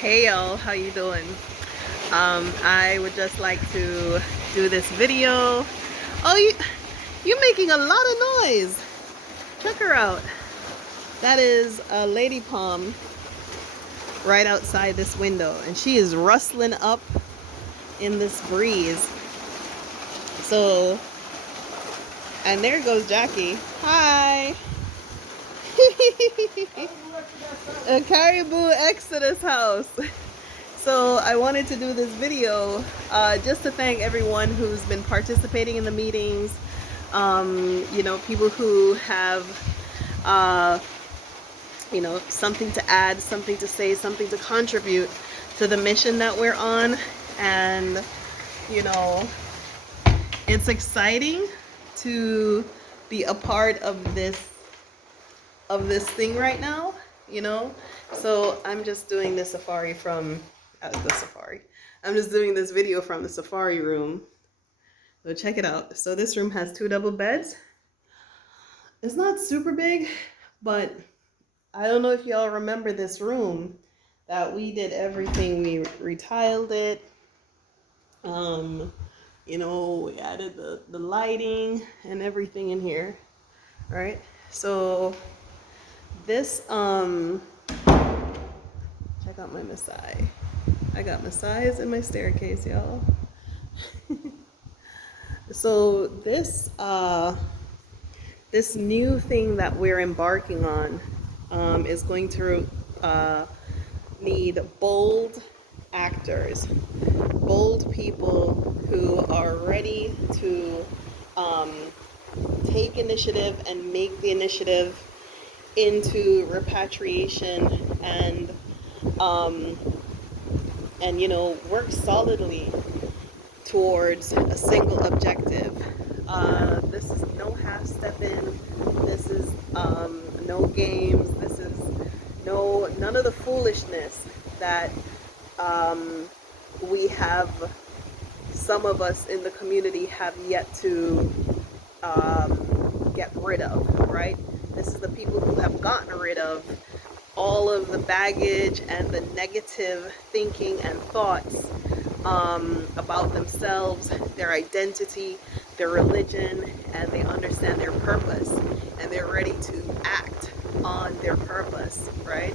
Hey y'all, how you doing? I would just like to do this video. Oh, you're making a lot of noise. Check her out. That is a lady palm right outside this window, and she is rustling up in this breeze. So, and there goes Jackie. Hi. A caribou exodus house. So I wanted to do this video just to thank everyone who's been participating in the meetings. People who have, something to add, something to say, something to contribute to the mission that we're on. And, it's exciting to be a part of this thing right now, So I'm just doing the safari from the safari. I'm just doing this video from the safari room. So check it out. So this room has 2 double beds. It's not super big, but I don't know if y'all remember this room that we did everything. We retiled it. We added the lighting and everything in here, right? So this check out my Masai. I got Masais in my staircase, y'all. So this new thing that we're embarking on is going to need bold actors, bold people who are ready to take initiative and make the initiative into repatriation and work solidly towards a single objective. This is no half-stepping. This is no games. This is none of the foolishness that we have. Some of us in the community have yet to get rid of. Right? This is the people who have gotten rid of all of the baggage and the negative thinking and thoughts about themselves, their identity, their religion, and they understand their purpose, and they're ready to act on their purpose, right?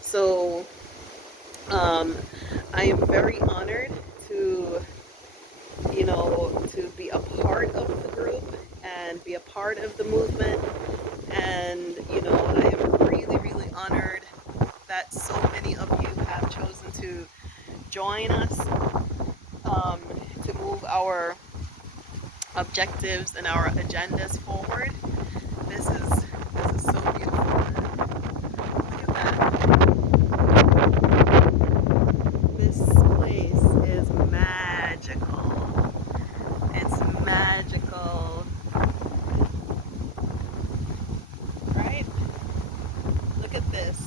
So I am very honored to be a part of the group and be a part of the movement. And I am really, really honored that so many of you have chosen to join us to move our objectives and our agendas forward. This is so beautiful. Look at that. This place is magical. It's magical. Right? Look at this.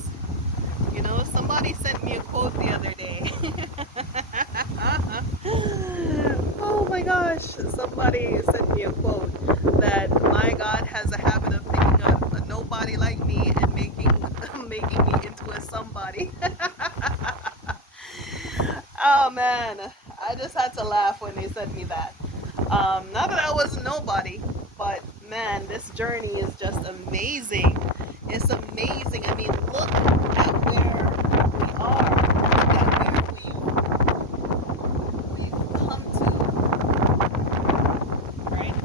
Somebody sent me a quote the other day. Oh my gosh, somebody sent me a quote that my God has a habit of picking up a nobody like me and making me into a somebody. Oh man, I just had to laugh when they sent me that. Not that I was nobody, but man, this journey is just amazing. It's amazing. I mean, look at where we are. Look at where we've come to. Right?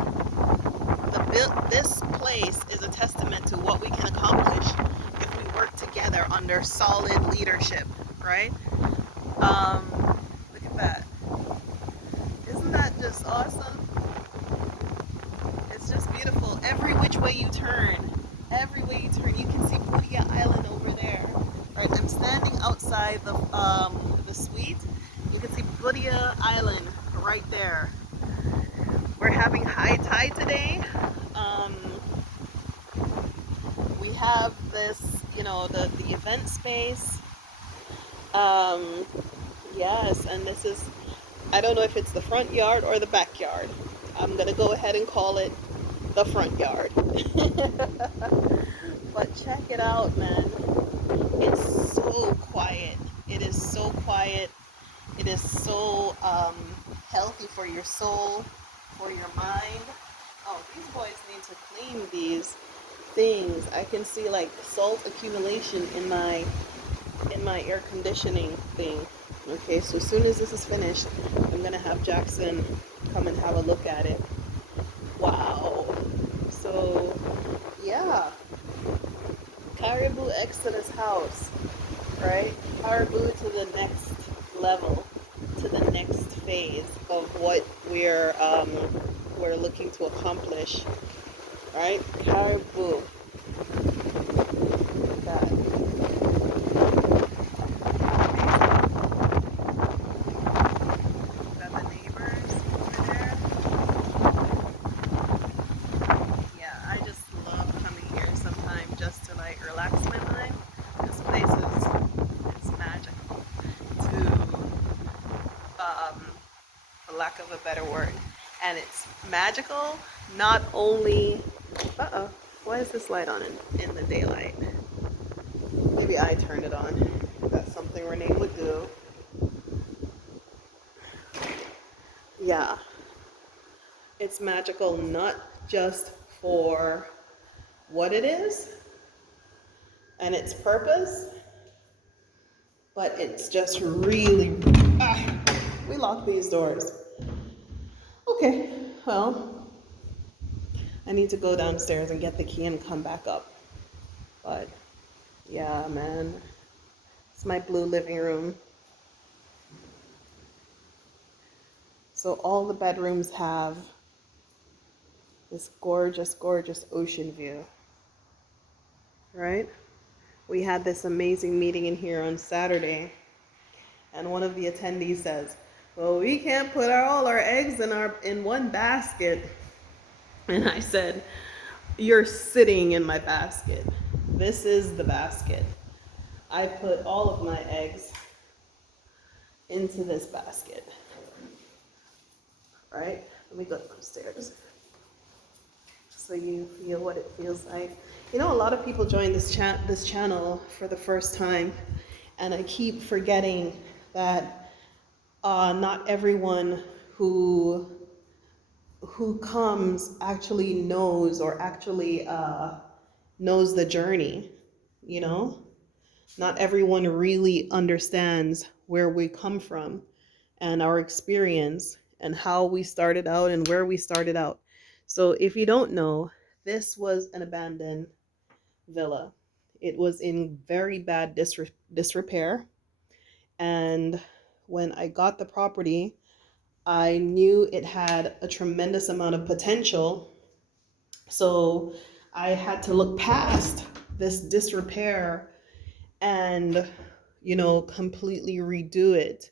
This place is a testament to what we can accomplish if we work together under solid leadership. Right? Look at that. Isn't that just awesome? It's just beautiful. Every which way you turn, you can see Budia Island over there. Right, I'm standing outside the suite. You can see Budia Island right there. We're having high tide today. We have this, the event space. Yes, and this is, I don't know if it's the front yard or the backyard. I'm gonna go ahead and call it the front yard. But check it out, man. It's so quiet. It It is so quiet. It is so healthy for your soul, for your mind. Oh, these boys need to clean these things. I can see like salt accumulation in my air conditioning thing. Okay, so as soon as this is finished, I'm gonna have Jackson come and have a look at it. Wow. So yeah, Caribou Exodus house, right? Caribou to the next level, to the next phase of what we're looking to accomplish, right? Caribou. Look at that. Got the neighbors over there. Yeah, I just love coming here sometime just to like relax my mind. This place is it's magical to for lack of a better word. And it's magical not only uh-oh, why is this light on in the daylight? Maybe I turned it on. That's something Renee would do. Yeah, it's magical not just for what it is and its purpose, but it's just really, we lock these doors. Okay, well, I need to go downstairs and get the key and come back up. But yeah, man, it's my blue living room. So all the bedrooms have this gorgeous, gorgeous ocean view, right? We had this amazing meeting in here on Saturday, and one of the attendees says, well, we can't put all our eggs in one basket. And I said, you're sitting in my basket. This is the basket. I put all of my eggs into this basket, right? Let me go downstairs so you feel what it feels like. You know, a lot of people join this channel for the first time, and I keep forgetting that not everyone who comes actually knows or actually knows the journey, you know? Not everyone really understands where we come from and our experience and how we started out and where we started out. So if you don't know, this was an abandoned villa. It was in very bad disrepair. And when I got the property, I knew it had a tremendous amount of potential. So I had to look past this disrepair and, you know, completely redo it.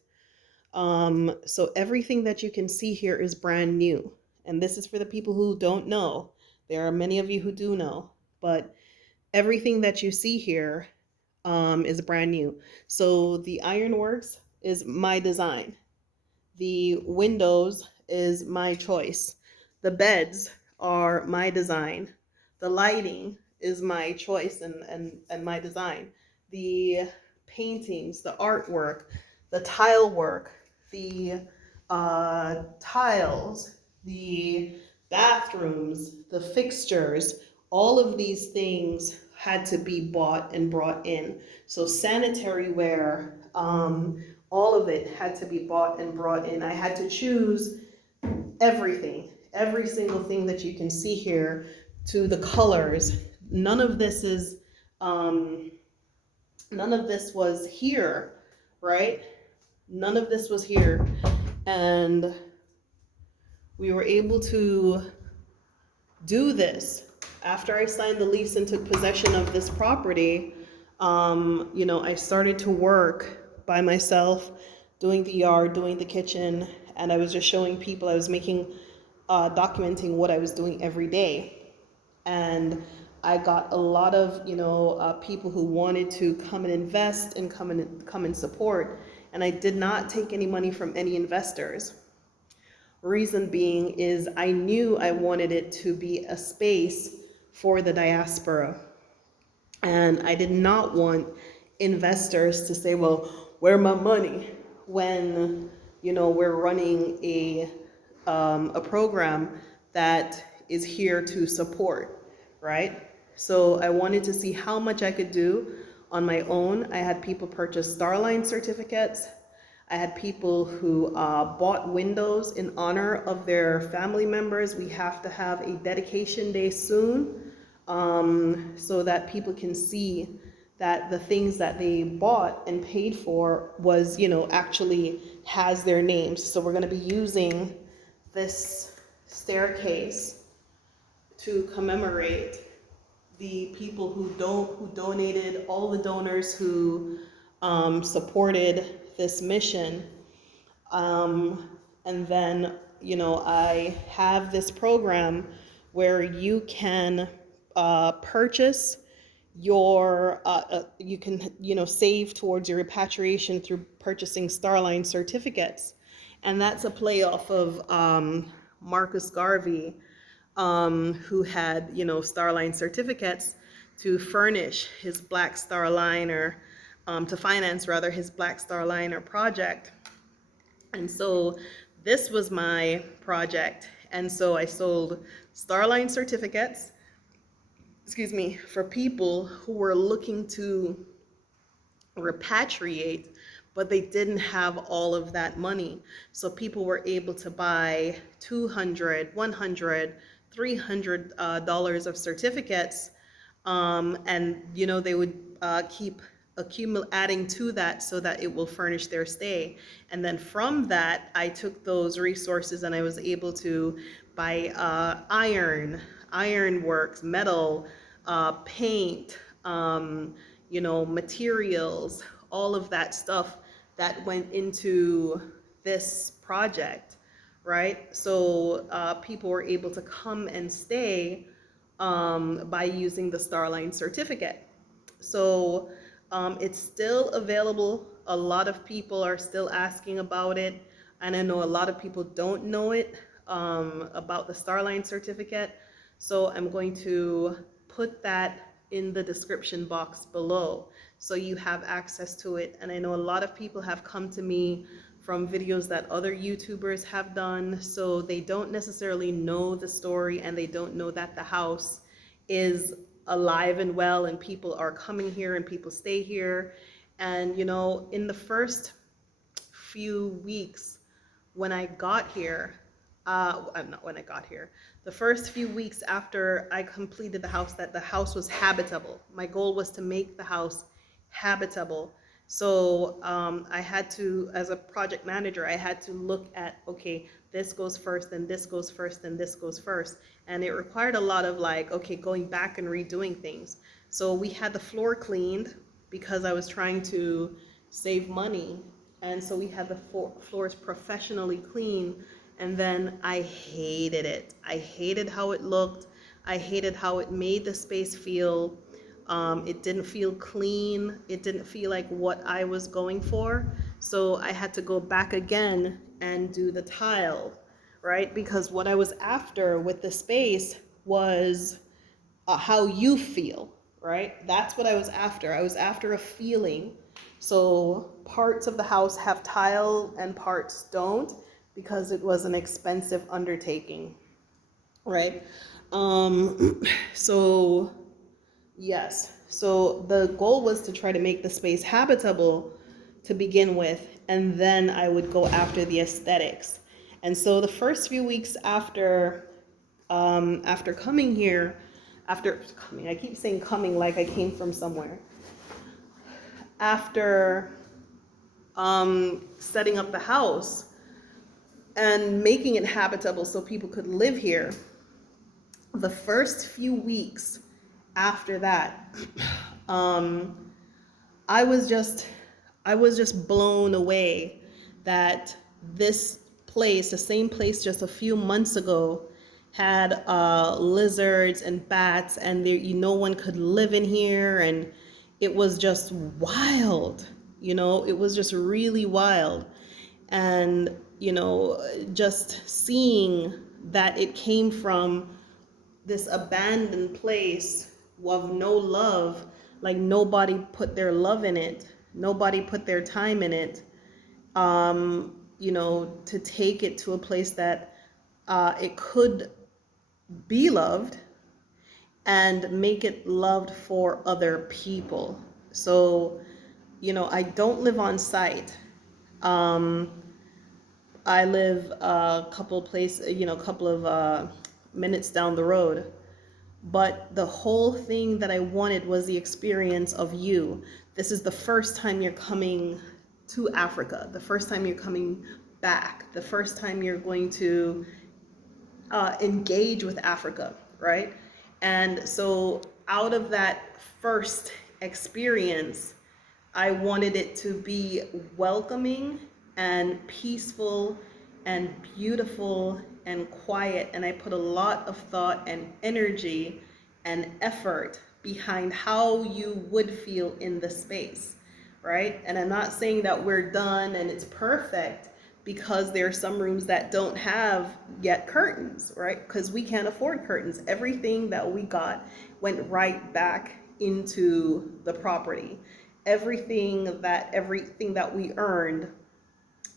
So everything that you can see here is brand new. And this is for the people who don't know. There are many of you who do know, but everything that you see here is brand new. So the ironworks is my design. The windows is my choice. The beds are my design. The lighting is my choice and my design. The paintings, the artwork, the tile work, the tiles, the bathrooms, the fixtures, all of these things had to be bought and brought in. So sanitary ware, all of it had to be bought and brought in. I had to choose everything, every single thing that you can see here, to the colors. None of this is, none of this was here, right? None of this was here. And we were able to do this after I signed the lease and took possession of this property. You know, I started to work by myself, doing the yard, doing the kitchen, and I was just showing people. I was documenting what I was doing every day. And I got a lot of, you know, people who wanted to come and invest and come and support. And I did not take any money from any investors. Reason being is I knew I wanted it to be a space for the diaspora. And I did not want investors to say, well, where my money when, we're running a program that is here to support, right? So I wanted to see how much I could do on my own. I had people purchase Starline certificates. I had people who bought windows in honor of their family members. We have to have a dedication day soon, so that people can see that the things that they bought and paid for was, actually has their names. So we're going to be using this staircase to commemorate the people who donated, all the donors who supported this mission. And then, I have this program where you can purchase you can, save towards your repatriation through purchasing Starline certificates. And that's a play off of Marcus Garvey, who had, Starline certificates to furnish his Black Starliner, to finance rather his Black Starliner project. And so this was my project. And so I sold Starline certificates, for people who were looking to repatriate, but they didn't have all of that money. So people were able to buy $200, $100, $300 of certificates, and they would keep adding to that so that it will furnish their stay. And then from that, I took those resources and I was able to buy iron works, metal, paint, materials, all of that stuff that went into this project, right? So people were able to come and stay by using the Starline certificate. So it's still available. A lot of people are still asking about it. And I know a lot of people don't know it, about the Starline certificate. So I'm going to put that in the description box below so you have access to it. And I know a lot of people have come to me from videos that other YouTubers have done, so they don't necessarily know the story and they don't know that the house is alive and well and people are coming here and people stay here. And in the first few weeks when I got here, not when I got here, the first few weeks after I completed the house, that the house was habitable. My goal was to make the house habitable. So I had to, as a project manager, I had to look at, okay, this goes first, and this goes first, and this goes first. And it required a lot of going back and redoing things. So we had the floor cleaned because I was trying to save money. And so we had the floors professionally cleaned. And then I hated it. I hated how it looked. I hated how it made the space feel. It didn't feel clean. It didn't feel like what I was going for. So I had to go back again and do the tile, right? Because what I was after with the space was how you feel, right? That's what I was after. I was after a feeling. So parts of the house have tile and parts don't, because it was an expensive undertaking, right? So yes, so the goal was to try to make the space habitable to begin with, and then I would go after the aesthetics. And so the first few weeks after coming here, I keep saying coming like I came from somewhere. After setting up the house and making it habitable so people could live here, the first few weeks after that, I was just blown away that this place, the same place just a few months ago, had lizards and bats, and no one could live in here, and it was just wild. It was just really wild. And just seeing that it came from this abandoned place of no love, like nobody put their love in it, Nobody put their time in it, to take it to a place that it could be loved and make it loved for other people. So, I don't live on site. Um, I live a couple places, a couple of minutes down the road. But the whole thing that I wanted was the experience of you. This is the first time you're coming to Africa, the first time you're coming back, the first time you're going to engage with Africa, right? And so out of that first experience, I wanted it to be welcoming and peaceful and beautiful and quiet. And I put a lot of thought and energy and effort behind how you would feel in the space, right? And I'm not saying that we're done and it's perfect, because there are some rooms that don't have yet curtains, right? Because we can't afford curtains. Everything that we got went right back into the property. Everything that we earned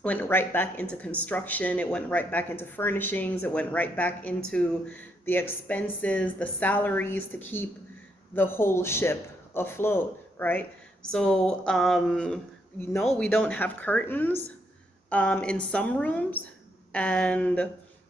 went right back into construction. It went right back into furnishings. It went right back into the expenses, the salaries to keep the whole ship afloat, right? So, we don't have curtains in some rooms, and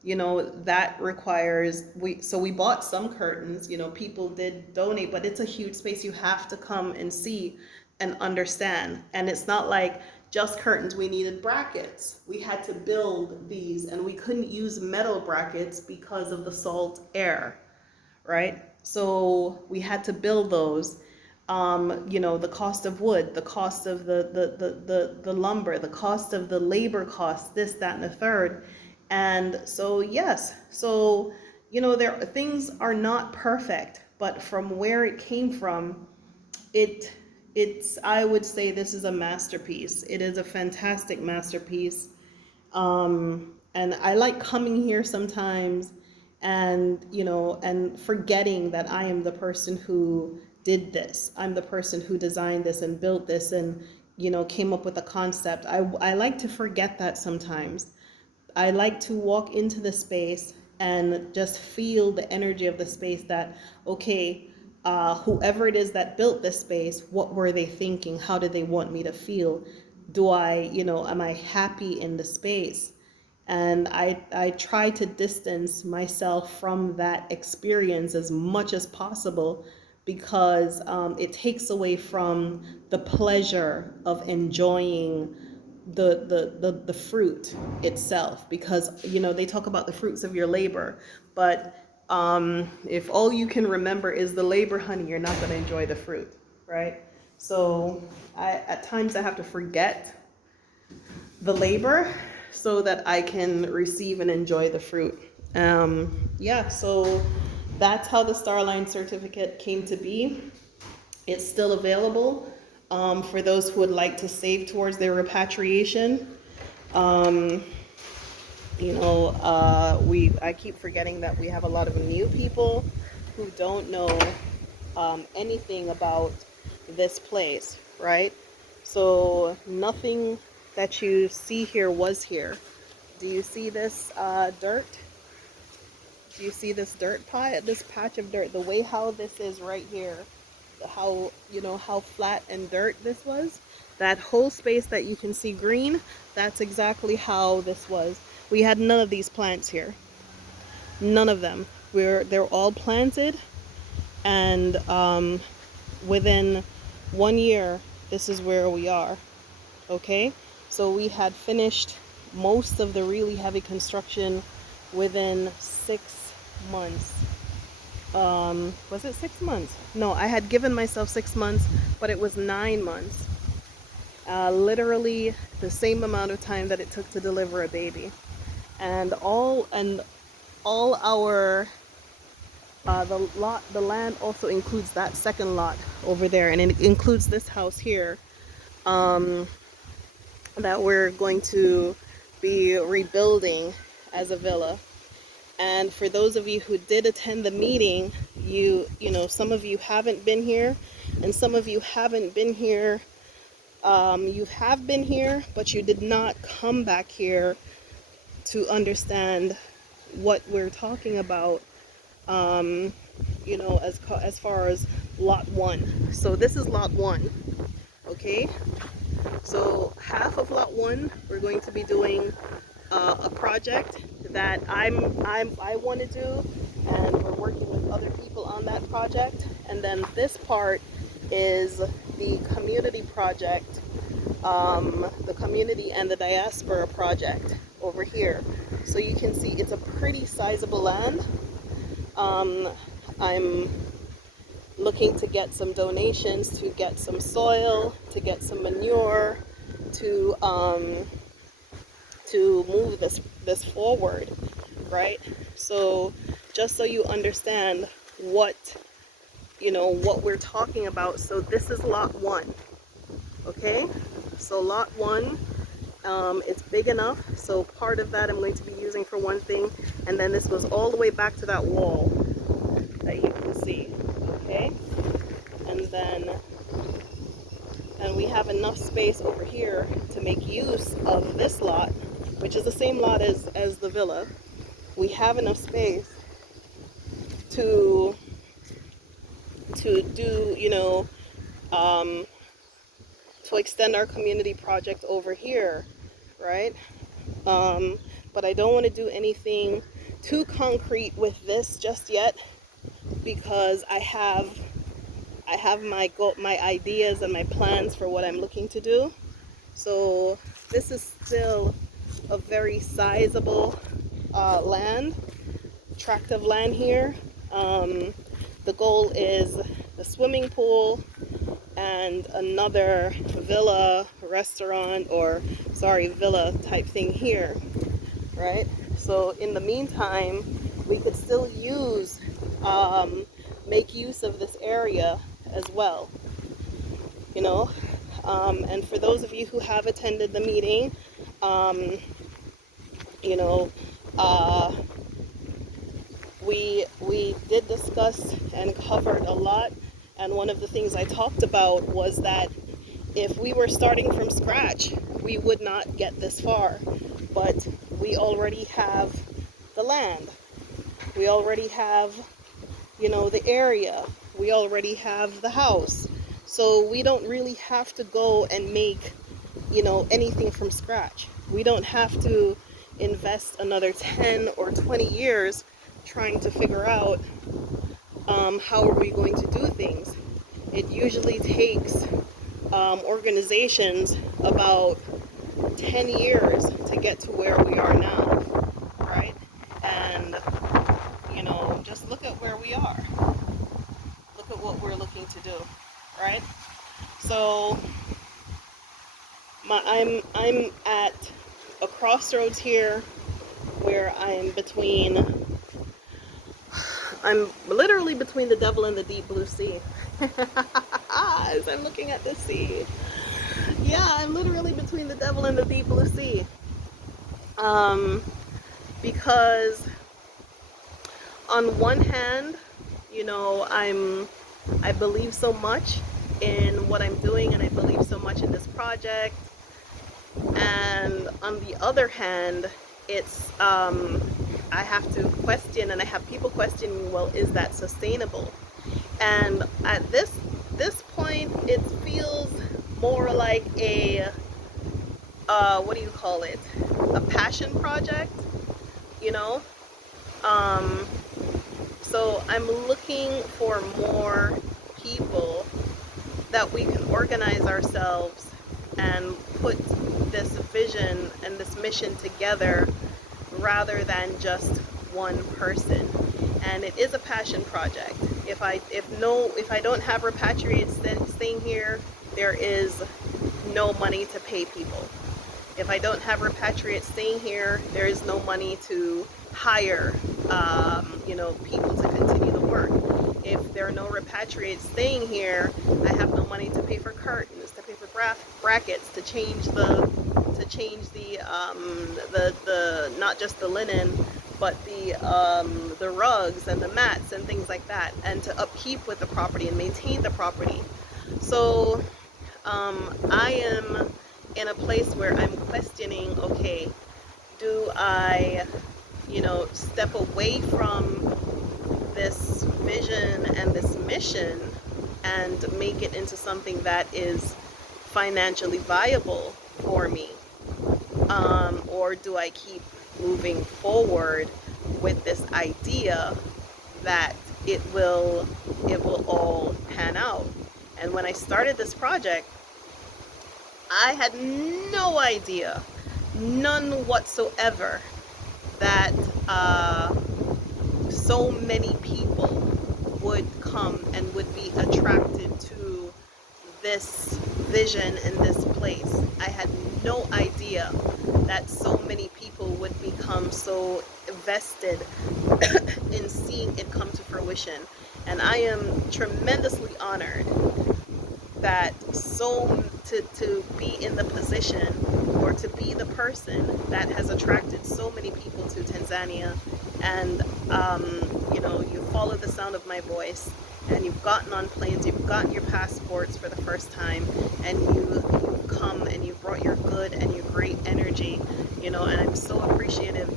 that requires we bought some curtains. People did donate, but it's a huge space. You have to come and see and understand. And it's not like just curtains. We needed brackets. We had to build these, and we couldn't use metal brackets because of the salt air, right? So we had to build those. The cost of wood, the cost of the lumber, the cost of the labor costs, this, that, and the third. And so, yes, so, things are not perfect, but from where it came from, I would say this is a masterpiece. It is a fantastic masterpiece. And I like coming here sometimes and forgetting that I am the person who did this. I'm the person who designed this and built this and, came up with a concept. I like to forget that sometimes. I like to walk into the space and just feel the energy of the space that, okay, whoever it is that built this space, what were they thinking? How did they want me to feel? Am I happy in the space? And I try to distance myself from that experience as much as possible, because it takes away from the pleasure of enjoying the fruit itself. Because they talk about the fruits of your labor, but if all you can remember is the labor, honey, you're not going to enjoy the fruit, right? So at times I have to forget the labor so that I can receive and enjoy the fruit. So that's how the Starline certificate came to be. It's still available for those who would like to save towards their repatriation. I keep forgetting that we have a lot of new people who don't know anything about this place, right? So nothing that you see here was here. Do you see this dirt? Do you see this dirt pile, this patch of dirt? The way how this is right here, how flat and dirt this was? That whole space that you can see green, that's exactly how this was. We had none of these plants here. None of them. They're all planted, and within 1 year, this is where we are. Okay, so we had finished most of the really heavy construction within 6 months. Was it 6 months? No, I had given myself 6 months, but it was 9 months. Literally the same amount of time that it took to deliver a baby. And all our the land also includes that second lot over there, and it includes this house here that we're going to be rebuilding as a villa. And for those of you who did attend the meeting, some of you haven't been here, and some of you haven't been here You have been here, but you did not come back here to understand what we're talking about, you know, as far as lot one. So this is lot one, okay? So half of lot one, we're going to be doing a project that I want to do, and we're working with other people on that project. And then this part is the community project, the community and the diaspora project over here. So you can see it's a pretty sizable land. I'm looking to get some donations, to get some soil, to get some manure, to move this forward, right? So just so you understand what, you know, what we're talking about. So this is lot one, okay? So lot one, it's big enough, so part of that I'm going to be using for one thing, and then this goes all the way back to that wall that you can see, okay? And we have enough space over here to make use of this lot, which is the same lot as the villa. We have enough space to do, you know, to extend our community project over here, right? But I don't want to do anything too concrete with this just yet, because I have my ideas and my plans for what I'm looking to do. So this is still a very sizable tract of land here. The goal is the swimming pool and another villa restaurant, or sorry, villa type thing here, right? So in the meantime, we could still make use of this area as well, you know. And for those of you who have attended the meeting, you know, we did discuss and covered a lot, and one of the things I talked about was that if we were starting from scratch, we would not get this far. But we already have the land, we already have, you know, the area, we already have the house, so we don't really have to go and make, you know, anything from scratch. We don't have to invest another 10 or 20 years trying to figure out how are we going to do things. It usually takes organizations about 10 years to get to where we are now, right? And, you know, just look at where we are. Look at what we're looking to do, right? So I'm at a crossroads here where I'm literally between the devil and the deep blue sea. As I'm looking at the sea. Yeah, I'm literally between the devil and the deep blue sea. Because on one hand, you know, I believe so much in what I'm doing, and I believe so much in this project. And on the other hand, it's I have to question, and I have people questioning, well, is that sustainable? And at this point, it feels more like a what do you call it? A passion project, you know? So I'm looking for more people that we can organize ourselves and put this vision and this mission together, rather than just one person. And it is a passion project. If I don't have repatriates staying here, there is no money to pay people. If I don't have repatriates staying here, there is no money to hire, you know, people to continue the work. If there are no repatriates staying here, I have no money to pay for curtains, to pay for brackets, to change the not just the linen, but the rugs and the mats and things like that, and to upkeep with the property and maintain the property. So I am in a place where I'm questioning, okay, do I, step away from this vision and this mission and make it into something that is financially viable for me? Or do I keep moving forward with this idea that it will all pan out? And when I started this project, I had no idea, none whatsoever, that so many people would come and would be attracted to this vision in this place. I had no idea that so many people would become so vested in seeing it come to fruition. And I am tremendously honored that to be in the position, or to be the person that has attracted so many people to Tanzania. And you follow the sound of my voice, and you've gotten on planes, you've gotten your passports for the first time, and you've come and you've brought your good and your great energy, and I'm so appreciative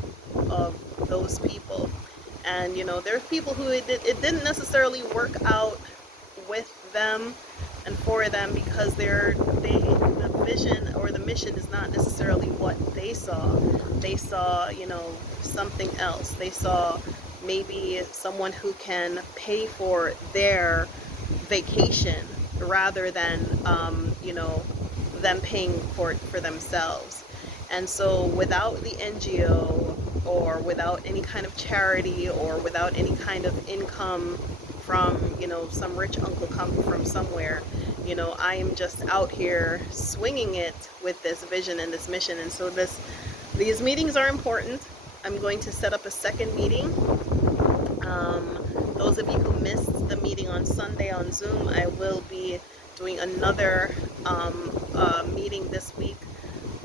of those people. And there's people who it didn't necessarily work out with them and for them, because the vision or the mission is not necessarily what they saw. They saw, something else. They saw maybe someone who can pay for their vacation rather than, them paying for it for themselves. And so without the NGO, or without any kind of charity, or without any kind of income from, some rich uncle come from somewhere, I am just out here swinging it with this vision and this mission. And so these meetings are important. I'm going to set up a second meeting. Those of you who missed the meeting on Sunday on Zoom, I will be doing another meeting this week.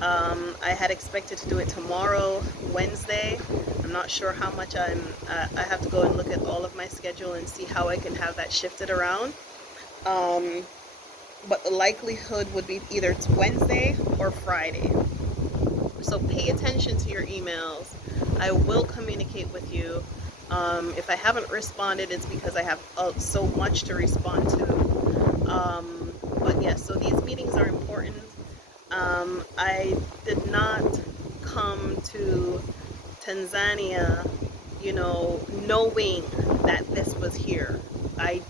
I had expected to do it tomorrow, Wednesday. I'm not sure how much I have to go and look at all of my schedule and see how I can have that shifted around. But the likelihood would be either it's Wednesday or Friday. So pay attention to your emails. I will communicate with you. If I haven't responded, it's because I have so much to respond to. But yes, so these meetings are important. I did not come to Tanzania, knowing that this was here. I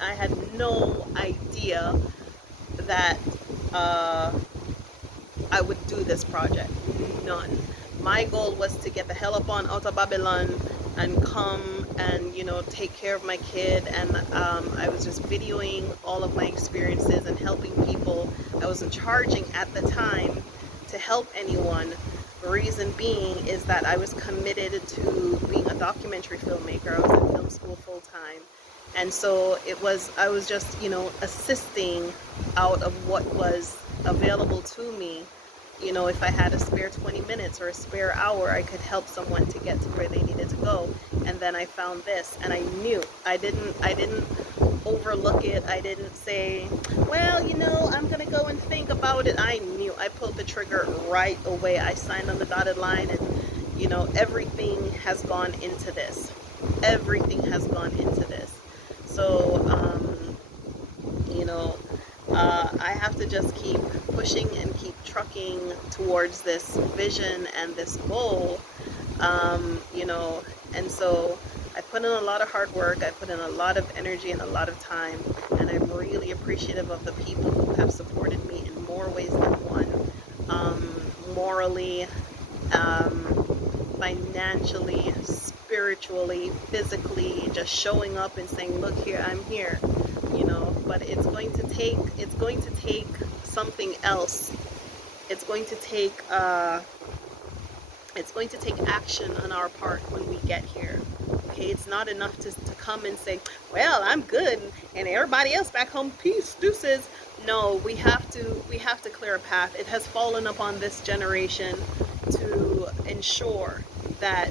had no idea that I would do this project. None. My goal was to get the hell up on out of Babylon and come and, take care of my kid. And I was just videoing all of my experiences and helping people. I wasn't charging at the time to help anyone. The reason being is that I was committed to being a documentary filmmaker. I was in film school full time. And so I was just, assisting out of what was available to me. If I had a spare 20 minutes or a spare hour, I could help someone to get to where they needed to go. And then I found this, and I knew. I didn't overlook it. I didn't say, well, I'm going to go and think about it. I knew. I pulled the trigger right away. I signed on the dotted line, and, everything has gone into this. Everything has gone into this. So, I have to just keep pushing and keep trucking towards this vision and this goal, and so I put in a lot of hard work, I put in a lot of energy and a lot of time, and I'm really appreciative of the people who have supported me in more ways than one, morally, financially, spiritually, physically, just showing up and saying, look here, I'm here. But it's going to take something else. It's going to take action on our part when we get here. Okay, it's not enough to come and say, well, I'm good, and everybody else back home, peace, deuces. No, we have to clear a path. It has fallen upon this generation to ensure that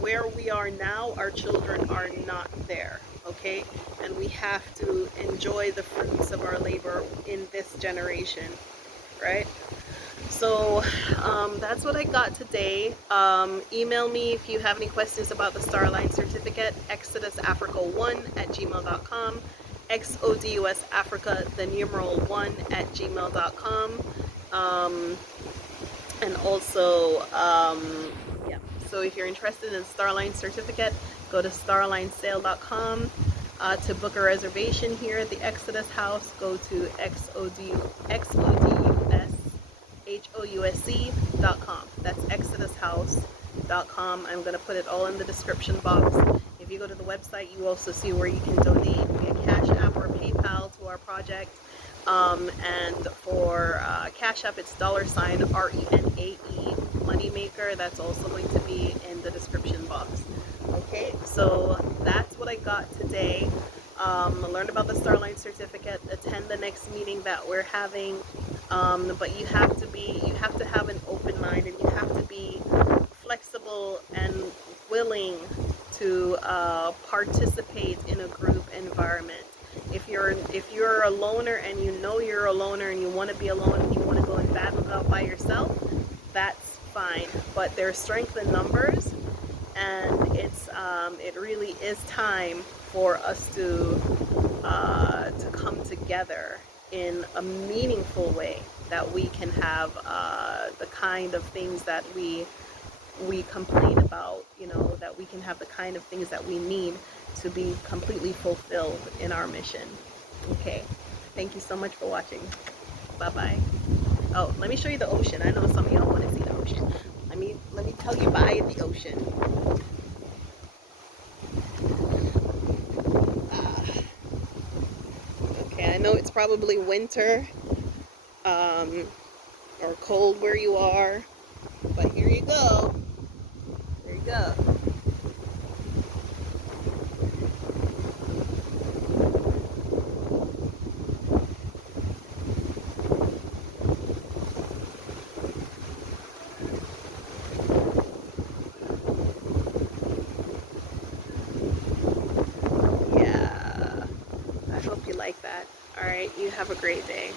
where we are now, our children are not there. okay? And we have to enjoy the fruits of our labor in this generation, right? So that's what I got today. Email me if you have any questions about the Starline certificate, exodusafrica1@gmail.com, XODUSAfrica, the numeral 1 @gmail.com. And also, yeah, so if you're interested in Starline certificate, go to starlinesale.com. To book a reservation here at the Exodus House, go to XODUSHOUSC.com. That's exodushouse.com. I'm going to put it all in the description box. If you go to the website, you also see where you can donate via Cash App or PayPal to our project. And for Cash App, it's $RENAE Moneymaker. That's also going to be in the description box. Okay, so that's what I got today. Learn about the Starline certificate, attend the next meeting that we're having. But you have to have an open mind, and you have to be flexible and willing to participate in a group environment. If you're a loner and you know you're a loner and you want to be alone and you want to go and battle it out by yourself, that's fine. But there's strength in numbers, and it really is time for us to come together in a meaningful way, that we can have the kind of things that we complain about, you know, that we can have the kind of things that we need to be completely fulfilled in our mission. Okay, thank you so much for watching. Bye bye. Oh, let me show you the ocean. I know some of y'all want to see the ocean. Let me tell you bye the ocean. Okay, I know it's probably winter or cold where you are, but here you go. There you go. Yeah, I hope you like that. All right, you have a great day.